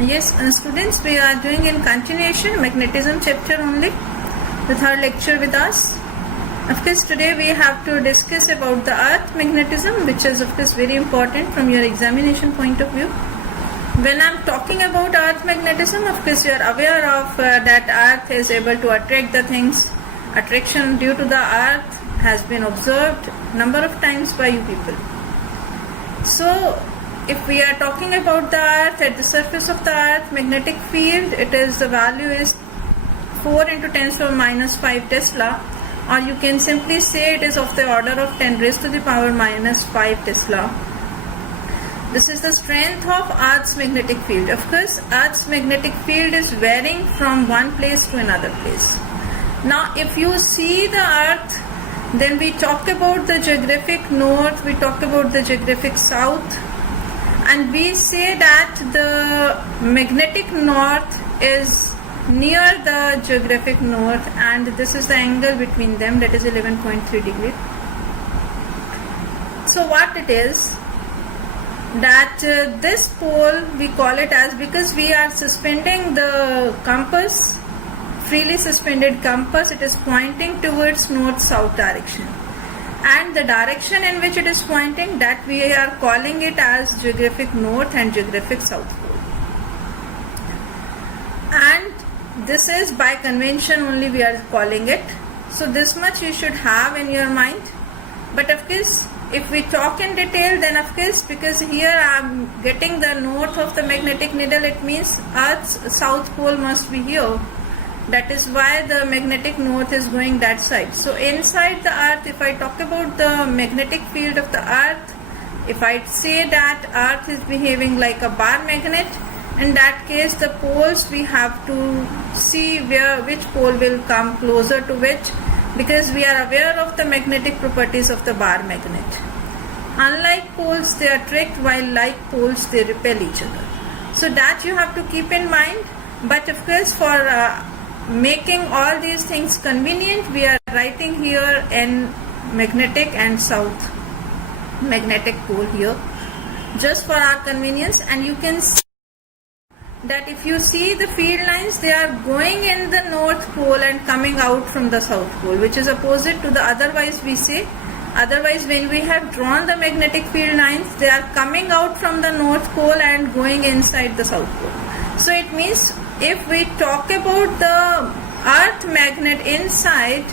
Yes, students, we are doing in continuation magnetism chapter only, the third lecture with us. Of course, today we have to discuss about the earth magnetism, which is of course very important from your examination point of view. When I am talking about earth magnetism, of course you are aware of that earth is able to attract the things. Attraction due to the earth has been observed number of times by you people. So, if we are talking about the earth, at the surface of the earth, magnetic field, the value is 4 into 10 to the minus 5 Tesla, or you can simply say it is of the order of 10 raised to the power minus 5 Tesla. This is the strength of Earth's magnetic field. Of course, Earth's magnetic field is varying from one place to another place. Now, if you see the Earth, then we talk about the geographic north, we talk about the geographic south, and we say that the magnetic north is near the geographic north, and this is the angle between them, that is 11.3 degree. So what it is, that this pole we call it as, because we are suspending the compass, freely suspended compass, it is pointing towards north-south direction, and the direction in which it is pointing, that we are calling it as geographic north and geographic south pole. And this is by convention only we are calling it. So this much you should have in your mind. But of course, if we talk in detail, then of course, because here I am getting the north of the magnetic needle, it means Earth's south pole must be here. That is why the magnetic north is going that side. So inside the earth, if I talk about the magnetic field of the earth, if I say that earth is behaving like a bar magnet, in that case the poles we have to see which pole will come closer to which, because we are aware of the magnetic properties of the bar magnet. Unlike poles, they attract, while like poles, they repel each other. So that you have to keep in mind. But of course, for making all these things convenient, we are writing here in magnetic and south magnetic pole here, just for our convenience. And you can see that if you see the field lines, they are going in the north pole and coming out from the south pole, which is opposite to the otherwise we say. Otherwise, when we have drawn the magnetic field lines, they are coming out from the north pole and going inside the south pole. So it means, if we talk about the earth magnet inside,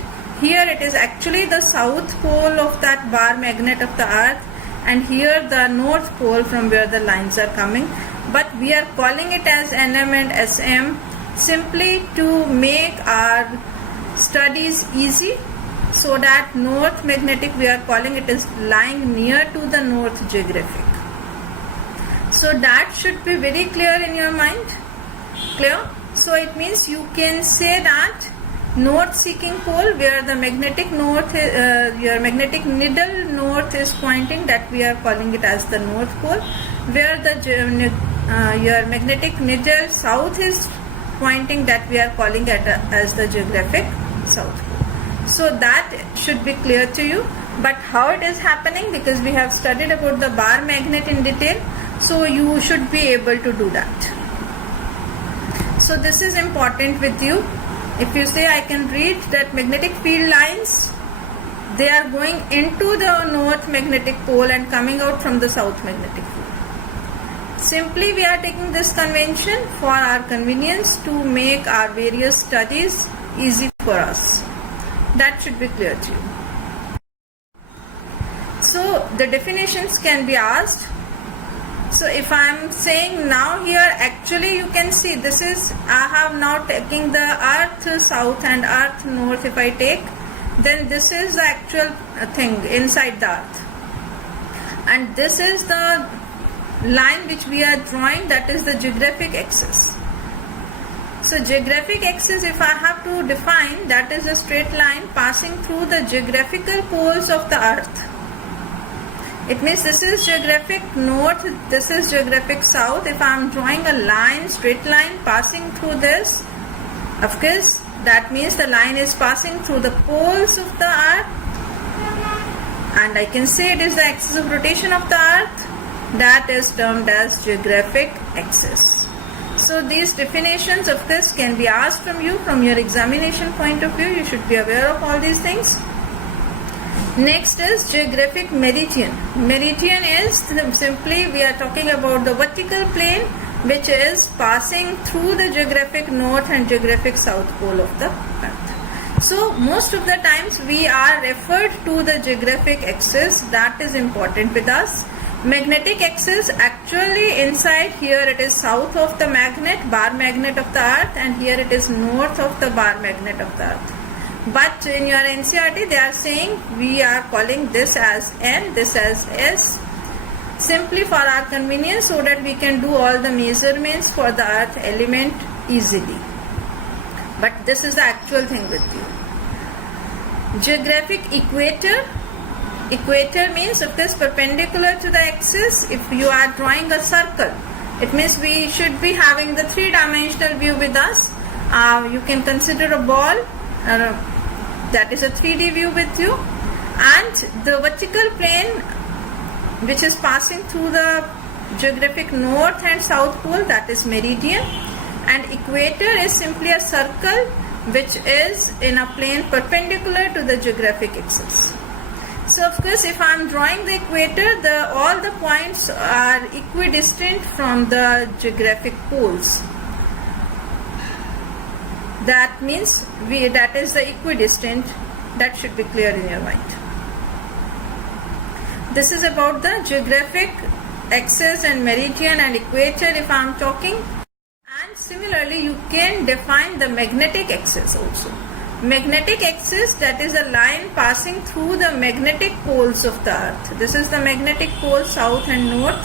here it is actually the south pole of that bar magnet of the earth, and here the north pole from where the lines are coming. But we are calling it as NM and SM simply to make our studies easy, so that north magnetic we are calling it is lying near to the north geographic. So that should be very clear in your mind. Clear? So it means you can say that north seeking pole, where the magnetic north, your magnetic needle north is pointing, that we are calling it as the north pole. Where the your magnetic needle south is pointing, that we are calling it as the geographic south pole. So that should be clear to you. But how it is happening, because we have studied about the bar magnet in detail, so you should be able to do that. So this is important with you. If you say, I can read that magnetic field lines, they are going into the north magnetic pole and coming out from the south magnetic pole. Simply we are taking this convention for our convenience to make our various studies easy for us. That should be clear to you. So the definitions can be asked. So if I am saying now here, actually you can see this is, I have now taking the earth south and earth north. If I take, then this is the actual thing inside the earth, and this is the line which we are drawing, that is the geographic axis. So geographic axis, if I have to define, that is a straight line passing through the geographical poles of the earth. It means this is geographic north, this is geographic south. If I am drawing a line, straight line passing through this, of course that means the line is passing through the poles of the earth, and I can say it is the axis of rotation of the earth. That is termed as geographic axis. So these definitions of this can be asked from you from your examination point of view. You should be aware of all these things. Next is geographic meridian. Meridian is simply we are talking about the vertical plane which is passing through the geographic north and geographic south pole of the earth. So most of the times we are referred to the geographic axis. That is important with us. Magnetic axis, actually inside here it is south of the bar magnet of the earth, and here it is north of the bar magnet of the earth. But in your NCERT they are saying we are calling this as N, this as S, simply for our convenience, so that we can do all the measurements for the earth element easily. But this is the actual thing with you. Geographic equator. Equator means if it is perpendicular to the axis. If you are drawing a circle, it means we should be having the three-dimensional view with us. You can consider a ball, that is a 3D view with you, and the vertical plane which is passing through the geographic north and south pole, that is meridian, and equator is simply a circle which is in a plane perpendicular to the geographic axis. So of course if I am drawing the equator, all the points are equidistant from the geographic poles. That means that is the equidistant. That should be clear in your mind. This is about the geographic axis and meridian and equator if I am talking. And similarly you can define the magnetic axis also. Magnetic axis, that is a line passing through the magnetic poles of the earth. This is the magnetic pole, south and north.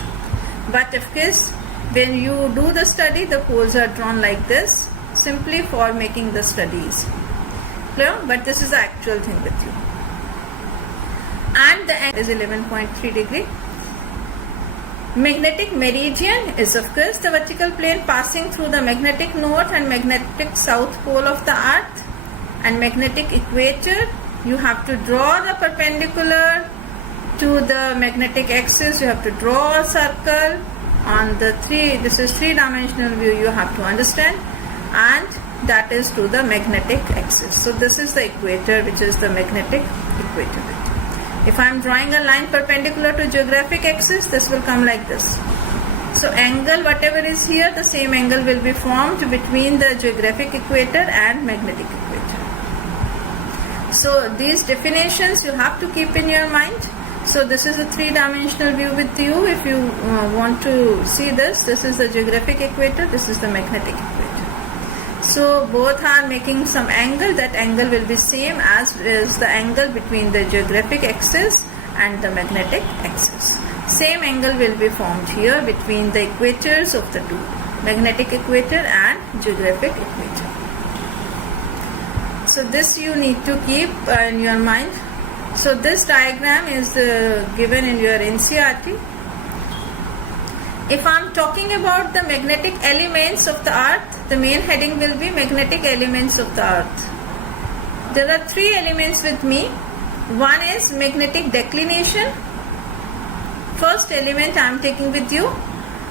But of course when you do the study, the poles are drawn like this, simply for making the studies clear. But this is the actual thing with you. And the angle is 11.3 degree. Magnetic meridian is of course the vertical plane passing through the magnetic north and magnetic south pole of the earth. And magnetic equator, you have to draw the perpendicular to the magnetic axis. You have to draw a circle on the this is three-dimensional view you have to understand, and that is to the magnetic axis. So this is the equator, which is the magnetic equator. If I am drawing a line perpendicular to geographic axis, this will come like this. So angle whatever is here, the same angle will be formed between the geographic equator and magnetic equator. So these definitions you have to keep in your mind. So this is a three-dimensional view with you. If you want to see this is the geographic equator, this is the magnetic equator. So both are making some angle. That angle will be same as is the angle between the geographic axis and the magnetic axis. Same angle will be formed here between the equators of the two, magnetic equator and geographic equator. So this you need to keep in your mind. So this diagram is given in your NCERT. If I am talking about the magnetic elements of the earth, the main heading will be magnetic elements of the earth. There are three elements with me. One is magnetic declination. First element I am taking with you,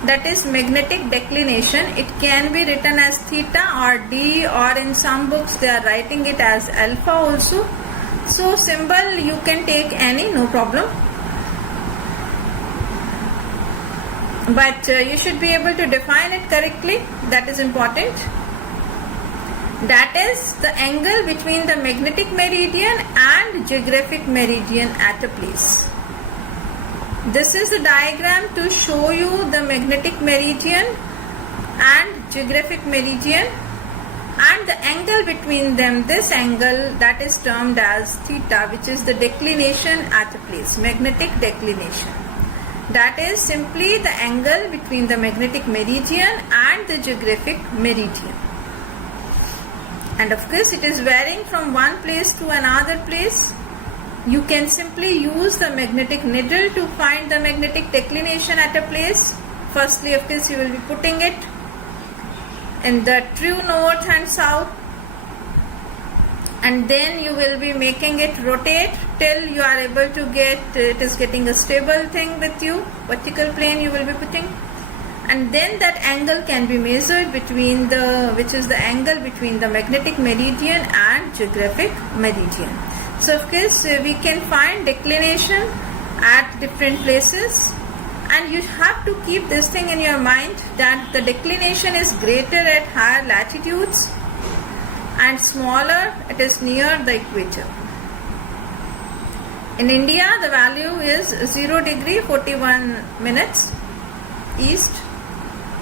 that is magnetic declination. It can be written as theta or d, or in some books they are writing it as alpha also. So symbol you can take any, no problem. But you should be able to define it correctly. That is important. That is the angle between the magnetic meridian and geographic meridian at a place. This is the diagram to show you the magnetic meridian and geographic meridian and the angle between them. This angle, that is termed as theta, which is the declination at a place, magnetic declination. That is simply the angle between the magnetic meridian and the geographic meridian. And of course it is varying from one place to another place. You can simply use the magnetic needle to find the magnetic declination at a place. Firstly, of course, you will be putting it in the true north and south, and then you will be making it rotate till you are able to get it is getting a stable thing with you. Vertical plane you will be putting, and then that angle can be measured between which is the angle between the magnetic meridian and geographic meridian. So of course we can find declination at different places, and you have to keep this thing in your mind that the declination is greater at higher latitudes and smaller it is near the equator. In India the value is 0 degree 41 minutes east,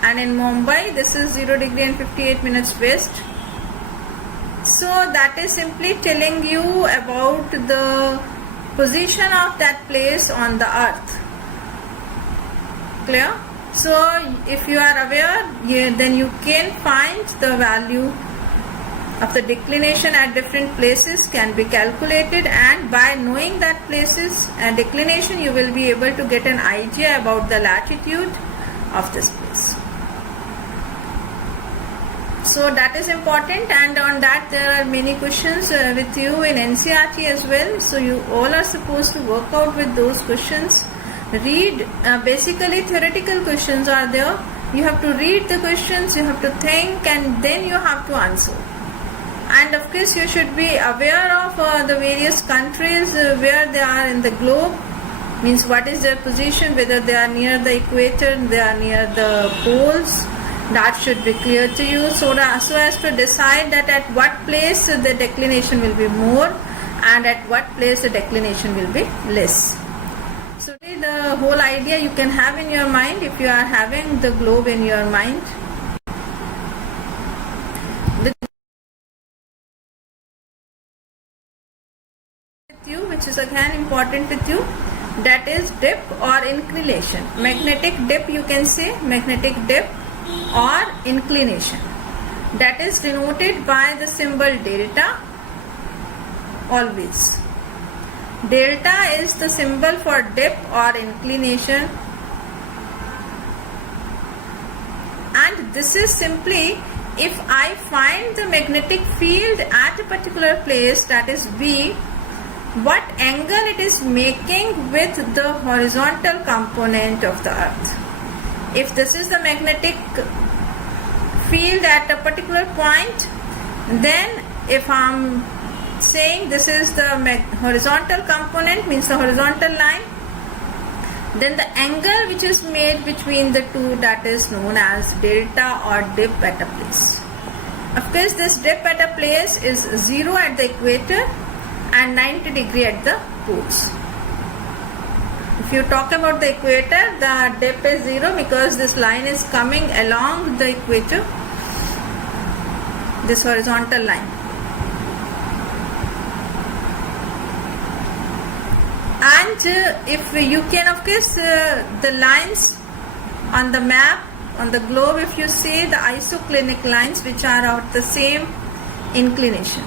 and in Mumbai this is 0 degree and 58 minutes west. So that is simply telling you about the position of that place on the earth. Clear? So if you are aware, then you can find the value of the declination at different places can be calculated, and by knowing that places and declination you will be able to get an idea about the latitude of this place. So that is important, and on that there are many questions with you in NCERT as well. So you all are supposed to work out with those questions. Read, basically theoretical questions are there. You have to read the questions, you have to think, and then you have to answer. And of course you should be aware of the various countries where they are in the globe, means what is their position, whether they are near the equator, they are near the poles. That should be clear to you, so as to decide that at what place the declination will be more and at what place the declination will be less. So the whole idea you can have in your mind if you are having the globe in your mind. With you, which is again important with you, that is dip or inclination. Magnetic dip, you can say magnetic dip or inclination. That is denoted by the symbol delta always. Delta is the symbol for dip or inclination, and this is simply if I find the magnetic field at a particular place, that is B, what angle it is making with the horizontal component of the earth. If this is the magnetic field at a particular point, then if I'm saying this is the horizontal component, means the horizontal line, then the angle which is made between the two, that is known as delta or dip at a place. Of course this dip at a place is 0 at the equator and 90 degree at the poles. If you talk about the equator, the dip is 0 because this line is coming along the equator, this horizontal line. And if you can, of course, the lines on the map, on the globe, if you see the isoclinic lines which are of the same inclination.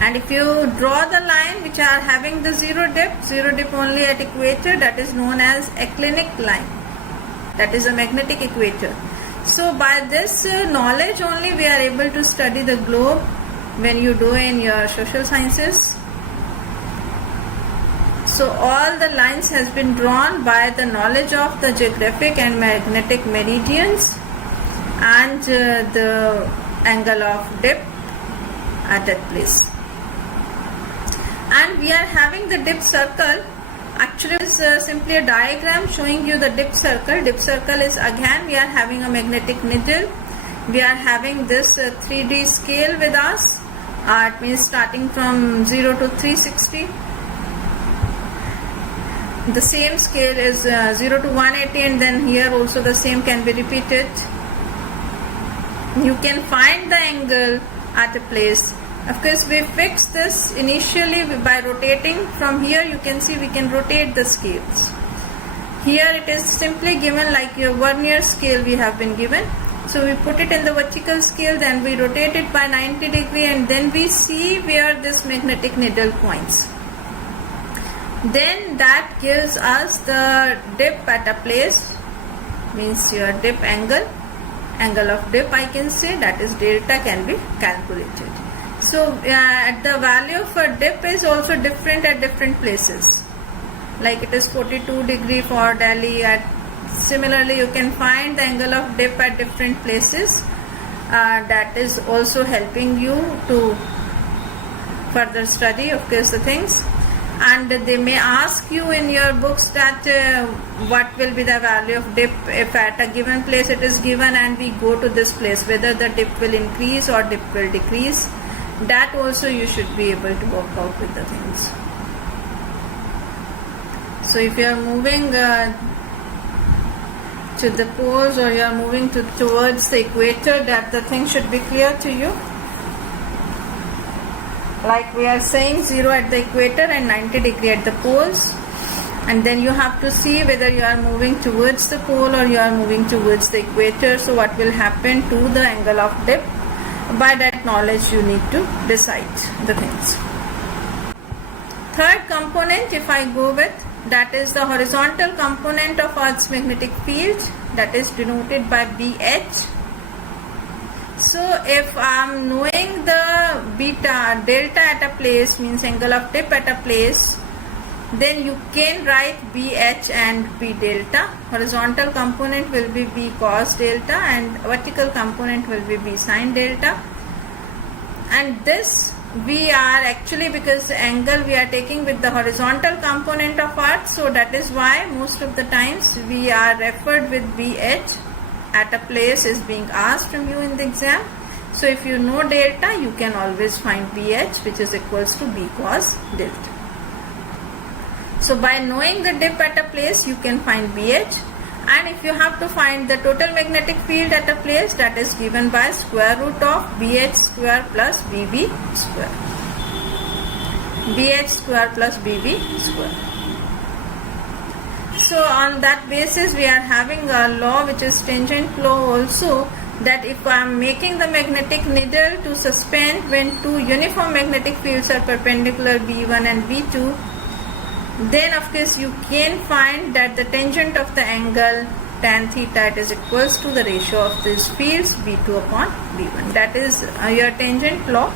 And if you draw the line which are having the zero dip only at equator, that is known as eclinic line. That is a magnetic equator. So by this knowledge only we are able to study the globe when you do in your social sciences. So all the lines has been drawn by the knowledge of the geographic and magnetic meridians and the angle of dip at that place. And we are having the dip circle. Actually it is simply a diagram showing you the dip circle. Dip circle is again we are having a magnetic needle. We are having this 3D scale with us. It means starting from 0 to 360. The same scale is 0 to 180, and then here also the same can be repeated. You can find the angle at a place. Of course we fix this initially by rotating. From here you can see we can rotate the scales. Here it is simply given like your vernier scale we have been given. So we put it in the vertical scale, then we rotate it by 90 degree, and then we see where this magnetic needle points. Then that gives us the dip at a place, means your dip angle of dip I can say, that is delta, can be calculated. So the value for dip is also different at different places. like it is 42 degree for Delhi. Similarly, you can find the angle of dip at different places. That is also helping you to further study of course the things. And they may ask you in your books that what will be the value of dip if at a given place it is given and we go to this place, whether the dip will increase or dip will decrease. That also you should be able to work out with the things. So if you are moving to the poles or you are moving towards the equator, that the thing should be clear to you. Like we are saying 0 at the equator and 90 degree at the poles, and then you have to see whether you are moving towards the pole or you are moving towards the equator. So what will happen to the angle of dip? By that knowledge you need to decide the things. Third component, if I go with, that is the horizontal component of Earth's magnetic field, that is denoted by BH. So if I am knowing the delta at a place, means angle of dip at a place, then you can write BH and B delta. Horizontal component will be B cos delta and vertical component will be B sin delta. And this we are actually, because the angle we are taking with the horizontal component of Earth, so that is why most of the times we are referred with BH at a place is being asked from you in the exam. So if you know delta, you can always find BH, which is equals to B cos delta. So by knowing the dip at a place, you can find BH. And if you have to find the total magnetic field at a place, that is given by square root of BH square plus BB square. BH square plus BB square. So on that basis we are having a law which is tangent law also, that if I am making the magnetic needle to suspend when two uniform magnetic fields are perpendicular, B1 and B2, then of course you can find that the tangent of the angle tan theta is equals to the ratio of these fields B2 upon B1. That is your tangent law.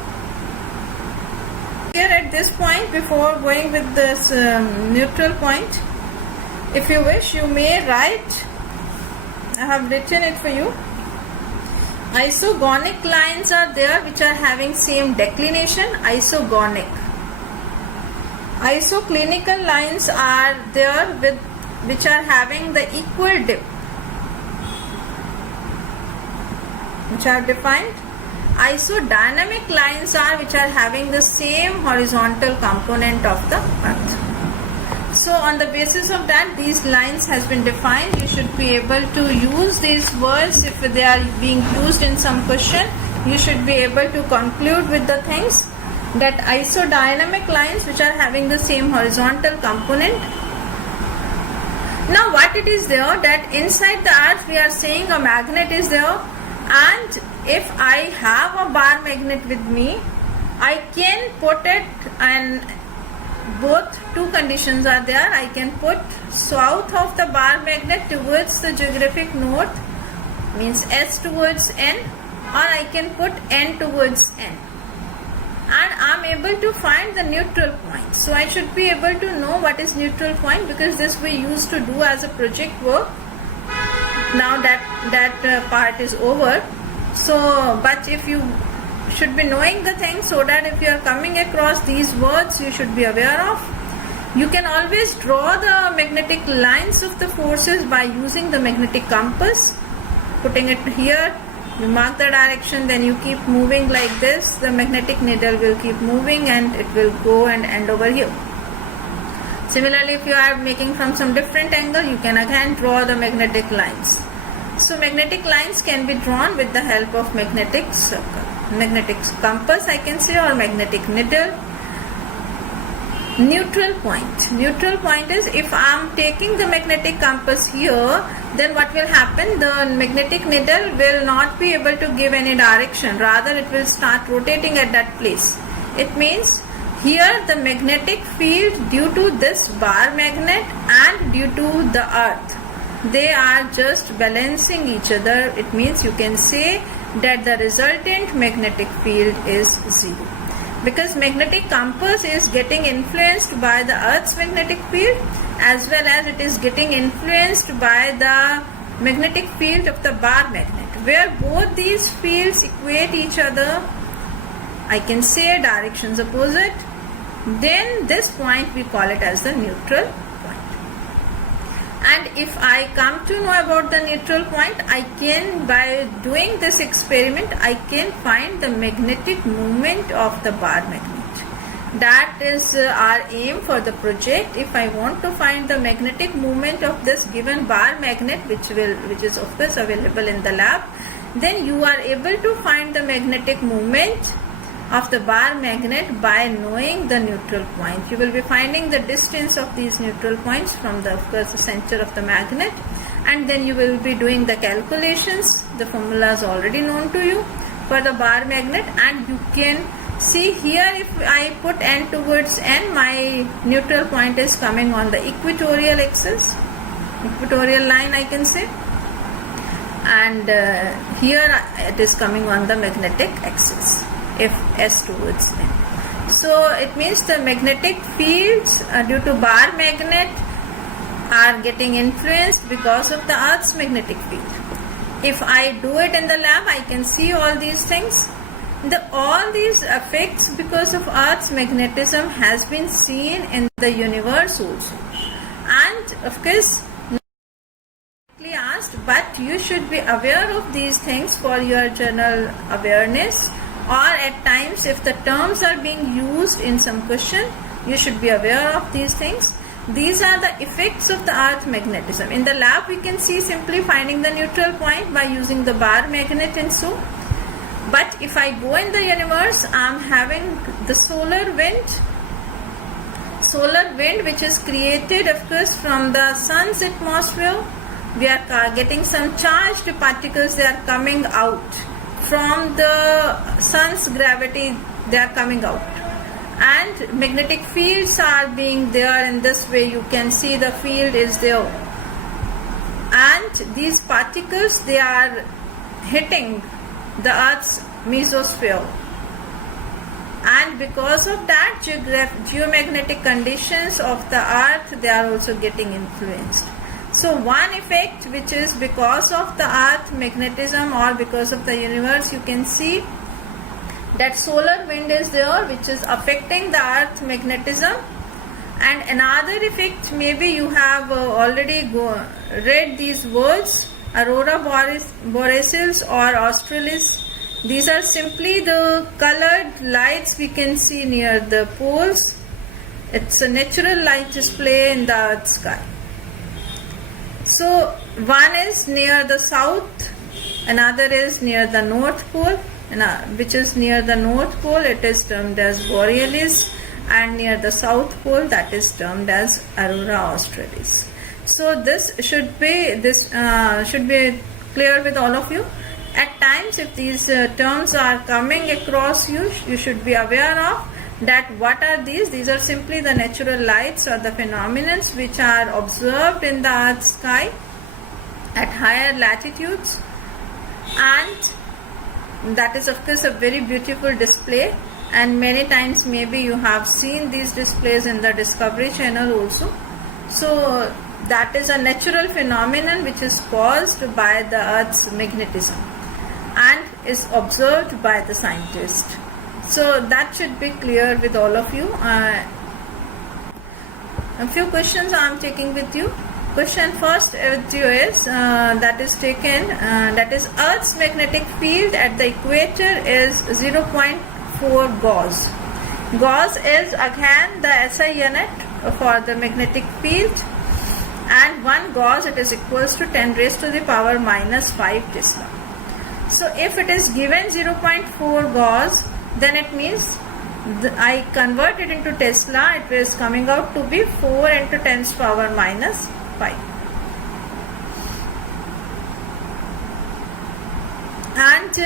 Here at this point, before going with this neutral point, if you wish, you may write, I have written it for you. Isogonic lines are there which are having same declination, isogonic. Isoclinical lines are there which are having the equal dip, which are defined. Isodynamic lines are which are having the same horizontal component of the Earth. So on the basis of that, these lines has been defined. You should be able to use these words if they are being used in some question. You should be able to conclude with the things that isodynamic lines which are having the same horizontal component. Now what it is there, that inside the Earth we are saying a magnet is there, and if I have a bar magnet with me, I can put it, and both two conditions are there. I can put south of the bar magnet towards the geographic north, means S towards N, or I can put N towards N, and I am able to find the neutral point. So I should be able to know what is neutral point, because this we used to do as a project work. Now that part is over. So but if you should be knowing the thing, so that if you are coming across these words, you should be aware of. You can always draw the magnetic lines of the forces by using the magnetic compass, putting it here. You mark the direction, then you keep moving like this. The magnetic needle will keep moving and it will go and end over here. Similarly, if you are making from some different angle, you can again draw the magnetic lines. So magnetic lines can be drawn with the help of magnetic circle, magnetic compass I can say, or magnetic needle. Neutral point. Neutral point is, if I am taking the magnetic compass here, then what will happen? The magnetic needle will not be able to give any direction. Rather, it will start rotating at that place. It means here the magnetic field due to this bar magnet and due to the Earth, they are just balancing each other. It means you can say that the resultant magnetic field is zero. because magnetic compass is getting influenced by the Earth's magnetic field, as well as it is getting influenced by the magnetic field of the bar magnet, where both these fields equate each other, I can say directions opposite, then this point we call it as the neutral point. And if I come to know about the neutral point, I can, by doing this experiment, I can find the magnetic moment of the bar magnet. That is our aim for the project. If I want to find the magnetic moment of this given bar magnet, which is of course available in the lab, then you are able to find the magnetic moment of the bar magnet by knowing the neutral point. You will be finding the distance of these neutral points from the, of course, the center of the magnet, and then you will be doing the calculations. The formula is already known to you for the bar magnet, and you can see here, if I put n towards n, my neutral point is coming on the equatorial axis, equatorial line I can say, and here it is coming on the magnetic axis, if s towards n. So it means the magnetic fields due to bar magnet are getting influenced because of the Earth's magnetic field. If I do it in the lab, I can see all these things. All these effects because of Earth's magnetism has been seen in the universe also. And of course, asked, but you should be aware of these things for your general awareness, or at times if the terms are being used in some question, you should be aware of these things. These are the effects of the Earth magnetism. In the lab, we can see simply finding the neutral point by using the bar magnet and so. But if I go in the universe, I am having the solar wind which is created of course from the sun's atmosphere. We are getting some charged particles, they are coming out from the sun's gravity, they are coming out, and magnetic fields are being there. In this way you can see the field is there, and these particles, they are hitting the Earth's mesosphere, and because of that geomagnetic conditions of the Earth, they are also getting influenced. So one effect which is because of the Earth magnetism or because of the universe, you can see that solar wind is there which is affecting the Earth magnetism. And another effect, maybe you have already read these words, aurora borealis or australis. These are simply the colored lights we can see near the poles. It's a natural light display in the Earth sky. So one is near the south, another is near the north pole, which is near the north pole, it is termed as borealis, and near the south pole, that is termed as aurora australis. So this should be clear with all of you. At times, if these terms are coming across you, you should be aware of that. What are these? These are simply the natural lights or the phenomena which are observed in the Earth sky at higher latitudes, and that is of course a very beautiful display, and many times maybe you have seen these displays in the Discovery Channel also. So that is a natural phenomenon which is caused by the Earth's magnetism and is observed by the scientist. So that should be clear with all of you. A few questions I am taking with you. Question first with you is that is taken, that is Earth's magnetic field at the equator is 0.4 Gauss. Gauss is again the SI unit for the magnetic field, and 1 Gauss, it is equals to 10 raised to the power minus 5 Tesla. So if it is given 0.4 Gauss, then it means I convert it into Tesla, it is coming out to be 4 into 10 to the power minus 5. And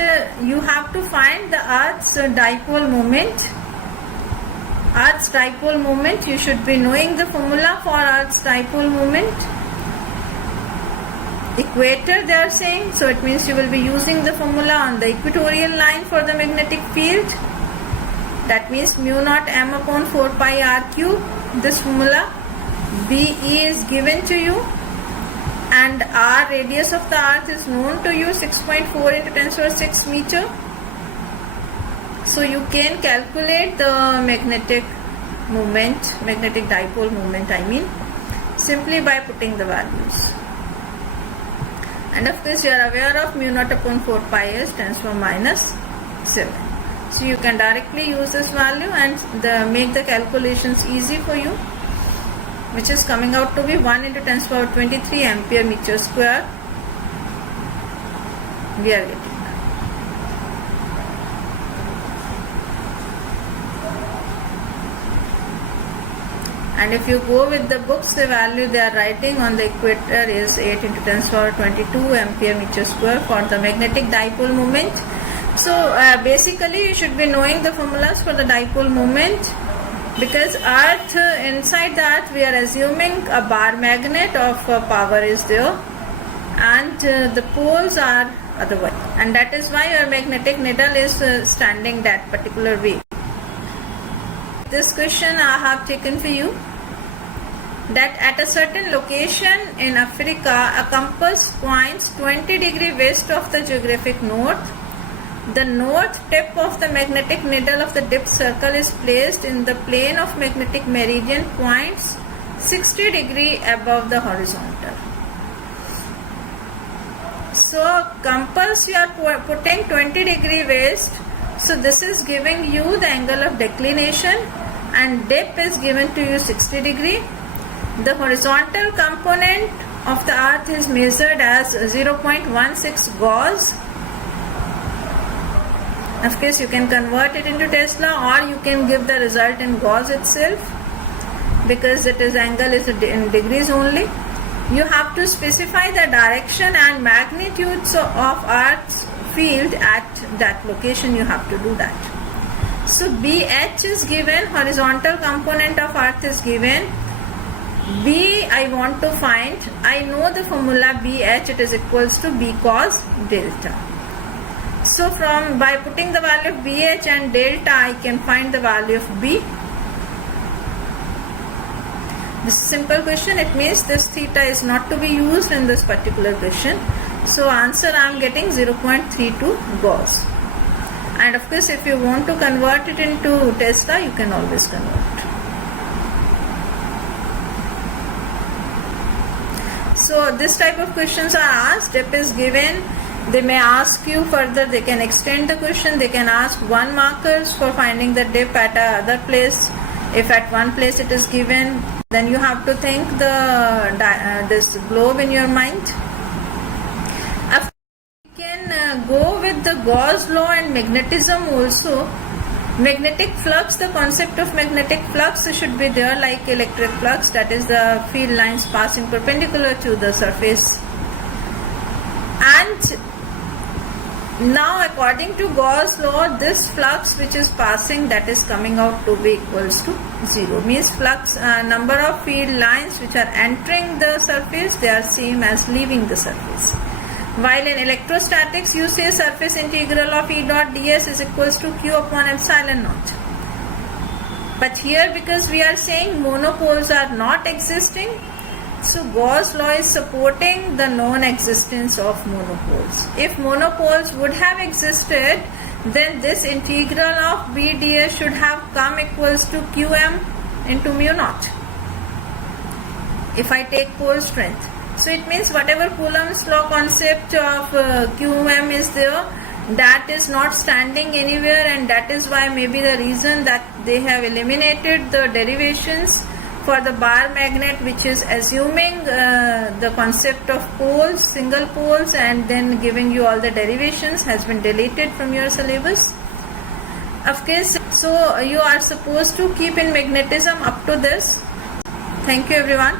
you have to find the Earth's dipole moment. Earth's dipole moment, you should be knowing the formula for Earth's dipole moment. Equator they are saying, so it means you will be using the formula on the equatorial line for the magnetic field. That means mu naught m upon 4 pi r cube. This formula. BE is given to you, and R, radius of the earth, is known to you, 6.4 into 10 to the 6 meter. So you can calculate the magnetic moment, magnetic dipole moment simply by putting the values. And of course you are aware of mu naught upon 4 pi is 10 to the minus 7. So you can directly use this value and make the calculations easy for you, which is coming out to be 1 into 10 to the power 23 ampere meter square we are getting. And if you go with the books, the value they are writing on the equator is 8 into 10 to the power 22 ampere meter square for the magnetic dipole moment. So basically you should be knowing the formulas for the dipole moment, because earth, inside the earth we are assuming a bar magnet of power is there, and the poles are otherwise, and that is why your magnetic needle is standing that particular way. This question I have taken for you, that at a certain location in Africa a compass points 20 degrees west of the geographic north. The north tip of the magnetic needle of the dipped circle is placed in the plane of magnetic meridian points 60 degrees above the horizontal. So compass you are putting 20 degrees west, so this is giving you the angle of declination, and dip is given to you 60 degrees. The horizontal component of the earth is measured as 0.16 Gauss. Of course you can convert it into Tesla, or you can give the result in Gauss itself, because it is angle is in degrees only. You have to specify the direction and magnitudes of Earth's field at that location. You have to do that. So BH is given, horizontal component of Earth is given. B I want to find, I know the formula BH, it is equals to B cos delta. So by putting the value of BH and delta, I can find the value of B. This is a simple question. It means this theta is not to be used in this particular question. So answer I am getting 0.32 Gauss. And of course if you want to convert it into Tesla, you can always convert. So this type of questions are asked. Dip is given. They may ask you further, they can extend the question, they can ask 1 markers for finding the dip at another place. If at one place it is given, then you have to think this globe in your mind. After you can go with the Gauss law and magnetism also. Magnetic flux, the concept of magnetic flux should be there like electric flux, that is the field lines passing perpendicular to the surface. And now according to Gauss law, this flux which is passing, that is coming out to be equals to 0. Means flux number of field lines which are entering the surface, they are same as leaving the surface. While in electrostatics you say surface integral of E dot ds is equals to q upon epsilon naught. But here because we are saying monopoles are not existing, so Gauss law is supporting the non-existence of monopoles. If monopoles would have existed, then this integral of B ds should have come equals to Qm into mu naught. If I take pole strength. So it means whatever Coulomb's law concept of Qm is there, that is not standing anywhere, and that is why maybe the reason that they have eliminated the derivations for the bar magnet, which is assuming the concept of poles, single poles, and then giving you all the derivations, has been deleted from your syllabus. Of course, so you are supposed to keep in magnetism up to this. Thank you everyone.